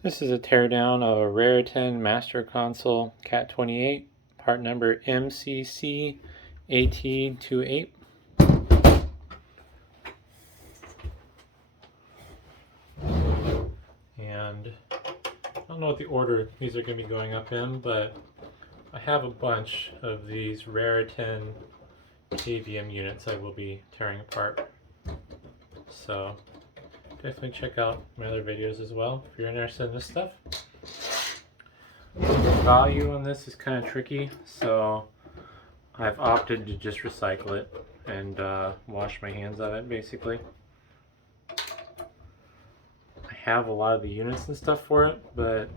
This is a teardown of a Raritan Master Console CAT28, part number MCCAT28. And I don't know what the order these are going to be going up in, but I have a bunch of these Raritan KVM units I will be tearing apart. So definitely check out my other videos as well if you're interested in this stuff. The value on this is kind of tricky, so I've opted to just recycle it and wash my hands of it basically. I have a lot of the units and stuff for it, but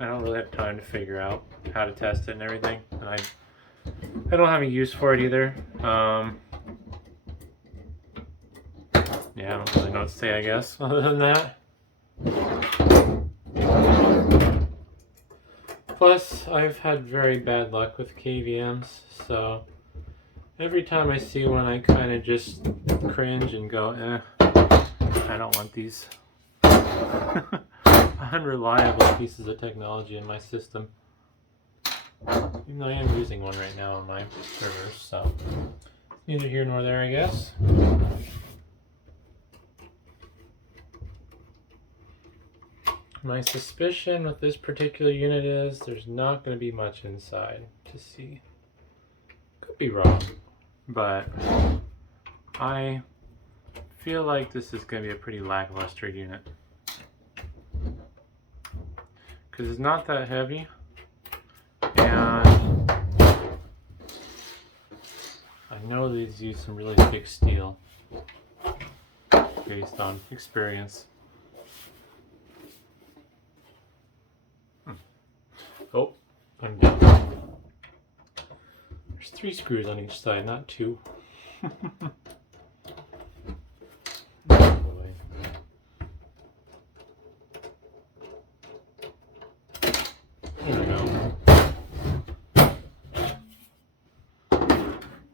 I don't really have time to figure out how to test it and everything. And I don't have a use for it either. Yeah, I don't really know what to say, I guess, other than that. Plus, I've had very bad luck with KVMs, so every time I see one, I kind of just cringe and go, I don't want these unreliable pieces of technology in my system. Even though I am using one right now on my servers, so neither here nor there, I guess. My suspicion with this particular unit is there's not going to be much inside to see. Could be wrong, but I feel like this is going to be a pretty lackluster unit. Because it's not that heavy, and I know these use some really thick steel based on experience. Oh, I'm down. There's 3 screws on each side, not 2. Oh boy. I don't know.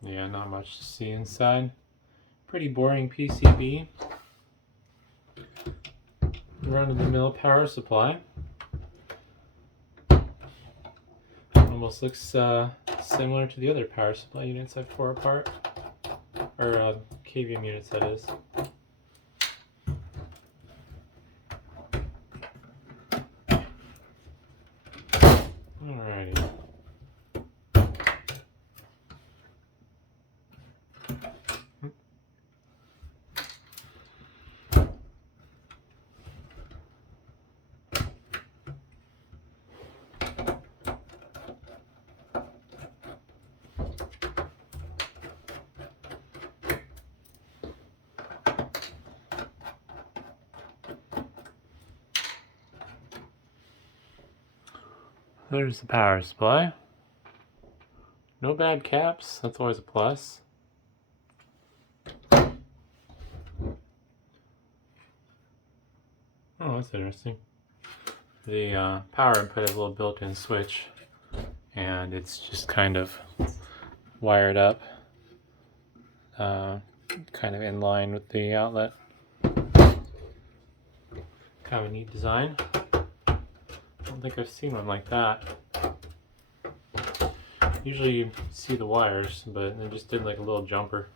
Yeah, not much to see inside. Pretty boring PCB. Run-of-the-mill power supply. Almost looks similar to the other power supply units I've tore apart. Or KVM units, that is. Alrighty. There's the power supply. No bad caps, that's always a plus. Oh, that's interesting. The power input has a little built-in switch, and it's just kind of wired up, kind of in line with the outlet. Kind of a neat design. I don't think I've seen one like that. Usually you see the wires, but they just did like a little jumper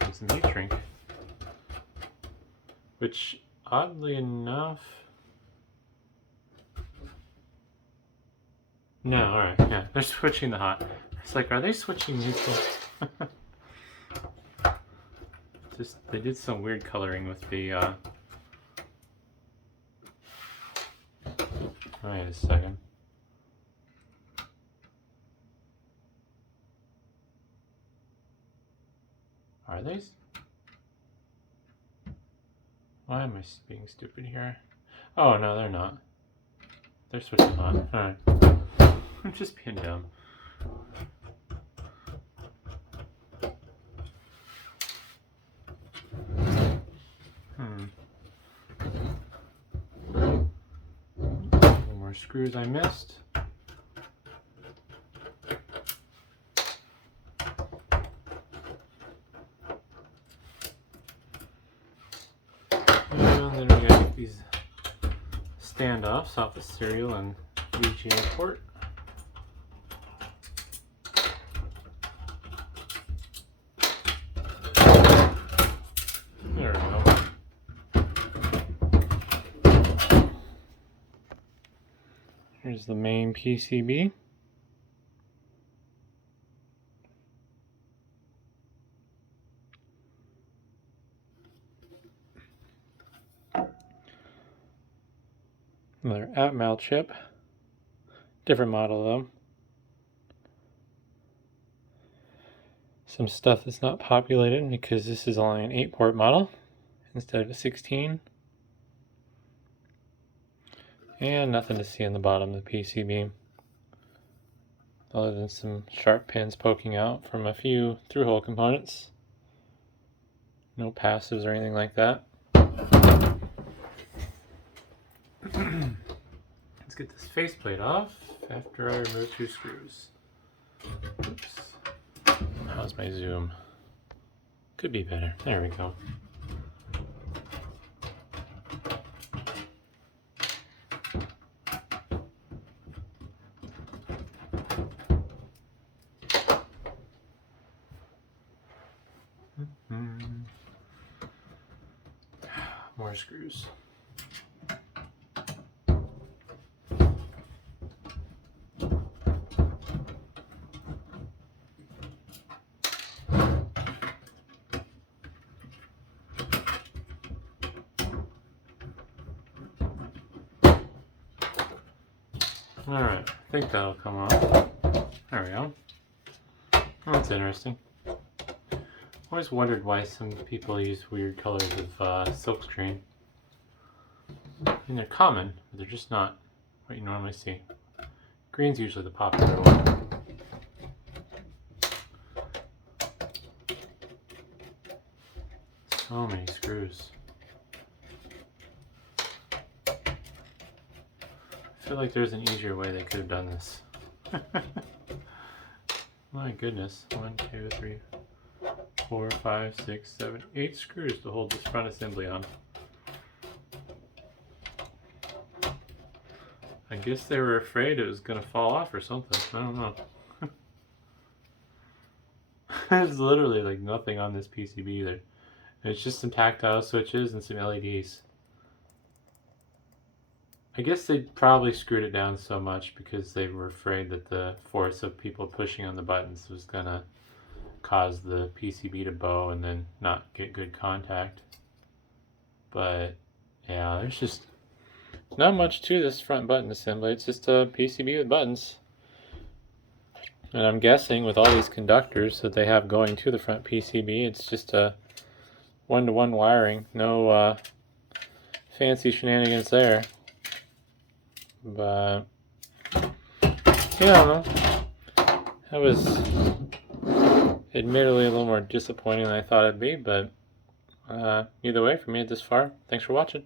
and some heat shrink. Which, oddly enough... No, alright, yeah, they're switching the hot. It's like, are they switching neutral? Just, they did some weird coloring with the, Wait a second. Are they? Why am I being stupid here? Oh, no, they're not. They're switching on. Alright. I'm just being dumb. One more screws I missed. And then we gotta get these standoffs off the serial and VGA port. There we go. Here's the main PCB. Another Atmel chip. Different model though. Some stuff that's not populated because this is only an 8-port model instead of a 16. And nothing to see on the bottom of the PCB other than some sharp pins poking out from a few through-hole components. No passives or anything like that. Let's get this faceplate off after I remove 2 screws. Oops. How's my zoom? Could be better. There we go. More screws. Alright, I think that'll come off. There we go. That's interesting. Always wondered why some people use weird colors of silkscreen. I mean, they're common, but they're just not what you normally see. Green's usually the popular one. So many screws. I feel like there's an easier way they could have done this. My goodness. 1, 2, 3, 4, 5, 6, 7, 8 screws to hold this front assembly on. I guess they were afraid it was going to fall off or something. I don't know. There's literally like nothing on this PCB either. It's just some tactile switches and some LEDs. I guess they probably screwed it down so much because they were afraid that the force of people pushing on the buttons was going to cause the PCB to bow and then not get good contact. But yeah, there's just not much to this front button assembly. It's just a PCB with buttons. And I'm guessing with all these conductors that they have going to the front PCB, it's just a one-to-one wiring. No fancy shenanigans there. But yeah, I don't know. That was admittedly a little more disappointing than I thought it'd be, but either way, for me this far, thanks for watching.